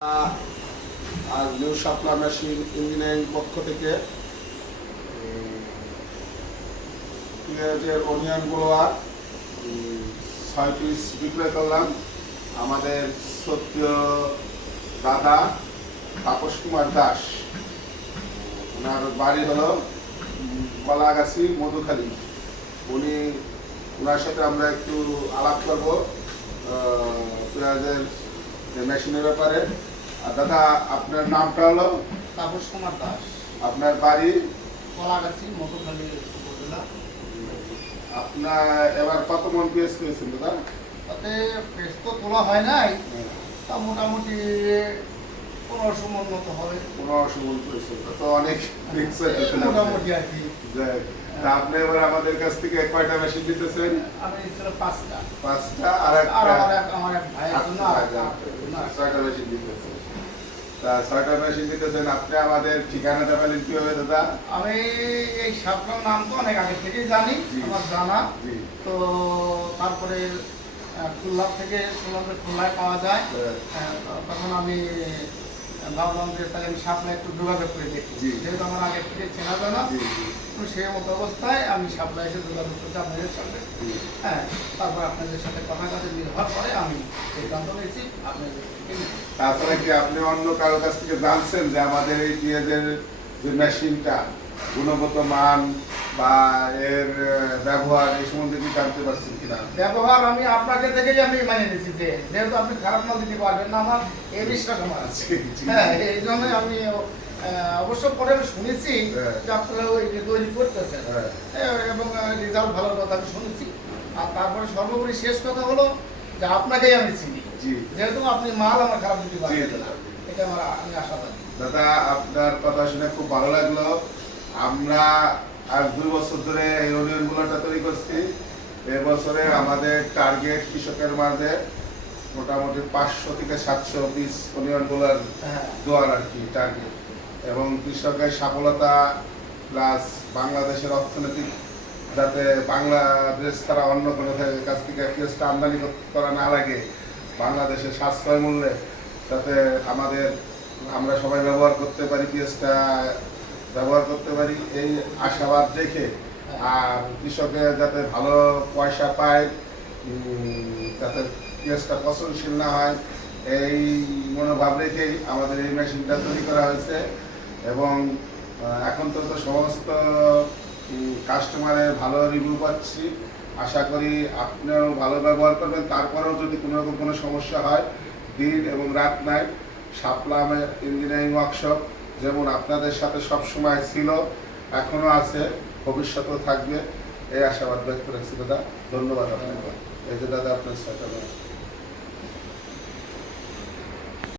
আর new শাপলা machine engineering পক্ষ থেকে পেঁয়াজের অনিয়নগুলো আর 6 পিস বিক্রয় করলাম। আমাদের শ্রদ্ধেয় দাদা তাপস কুমার দাস, ওনার বাড়ি হলো কলাগাছি মধুখালী। ওনার সাথে আমরা একটু আলাপ করবো পেঁয়াজের মেশিনের ব্যাপারে। আর দাদা, আপনার নামটা হলো? তাপস কুমার দাস। আপনার বাড়ি? কলাগাছি মধুখালী উপজেলা। আপনার এবার কত মন পেঁয়াজ পেয়েছেন দাদা? তাতে পেঁয়াজ তো তোলা হয় নাই, তা মোটামুটি 1500 মন মতো হবে। 1500 মন পেয়েছেন, তো অনেক মোটামুটি আর কি। তা আপনি এবার আমাদের কাছ থেকে কয়টা মেশিন দিতেছেন? আমি ছিল 5টা। 5টা আর আমার এক ভাইয়ের জন্য 6টা মেশিন দিতেছেন। তা 6টা মেশিন দিতেছেন। আপনি আমাদের ঠিকানাটা বলেন কি হবে দাদা? আমি এই সাপটার নাম তো অনেক আগে থেকেই জানি, আমার জানা। তো তারপরে খুলনা থেকে শুনলাম যে খুলনায় পাওয়া যায়, তখন আমি ভাবলাম যে তাহলে আমি সাপ্লাই একটু যোগাযোগ করে দেখি, যেহেতু আমার আগে থেকে চেনা জানা। তো সেই মতো অবস্থায় আমি সাপ্লাই এসে যোগাযোগ করছি আপনাদের সাথে। হ্যাঁ, তারপর আপনাদের সাথে কথা কাজে মিল হওয়ার পরে আমি সিদ্ধান্ত নিয়েছি আপনাদের। তাছাড়া কি আপনি অন্য কারোর কাছ থেকে জানছেন যে আমাদের এই পেঁয়াজের যে মেশিনটা গুণগত মান বা এর ব্যবহার এই সম্বন্ধে কি জানতে পারছেন কিনা? ব্যবহার আমি আপনাকে থেকেই আমি মানে নিয়েছি, যে যেহেতু আপনি খারাপ মাল দিতে পারবেন না, আমার এই বিশ্বাস আমার আছে। হ্যাঁ, এই জন্যই আমি অবশ্য পরে আমি শুনেছি যে আপনারা ওই তৈরি করতেছেন এবং রেজাল্ট ভালো কথা আমি শুনেছি। আর তারপরে সর্বোপরি শেষ কথা হলো যে আপনাকেই আমি চিনি, যেহেতু আপনি মাল আমার খারাপ দিতে পারবেন না, এটা আমি আশাবাদী। দাদা, আপনার কথা শুনে খুব ভালো লাগলো। আমরা আজ 2 বছর ধরে এই অনিয়নগুলোটা তৈরি করছি। এবছরে আমাদের টার্গেট কৃষকের মাঝে মোটামুটি 500 থেকে 700 পিস অনিয়নগুলোর দেওয়ার আর কি টার্গেট। এবং কৃষকের সফলতা প্লাস বাংলাদেশের অর্থনৈতিক, যাতে বাংলাদেশ ছাড়া অন্য কোনো কাছ থেকে পেঁয়াজটা আমদানি করা না লাগে, বাংলাদেশের সাশ্রয় মূল্যে যাতে আমরা সবাই ব্যবহার করতে পারি, পেঁয়াজটা ব্যবহার করতে পারি, এই আশাবাদ রেখে, আর কৃষকের যাতে ভালো পয়সা পায়, যাতে পেঁয়াজটা পচনশীল না হয়, এই মনোভাব রেখেই আমাদের এই মেশিনটা তৈরি করা হয়েছে। এবং এখন তো সমস্ত কাস্টমারের ভালো রিভিউ পাচ্ছি। আশা করি আপনিও ভালো ব্যবহার করবেন। তারপরেও যদি কোনো রকম কোনো সমস্যা হয়, দিন এবং রাত নাই শাপলা ইঞ্জিনিয়ারিং ওয়ার্কশপ যেমন আপনাদের সাথে সব সময় ছিল, এখনও আছে, ভবিষ্যতেও থাকবে, এই আশাবাদ ব্যক্ত রাখছি দাদা। ধন্যবাদ আপনাকে। এই যে দাদা, আপনার সাথে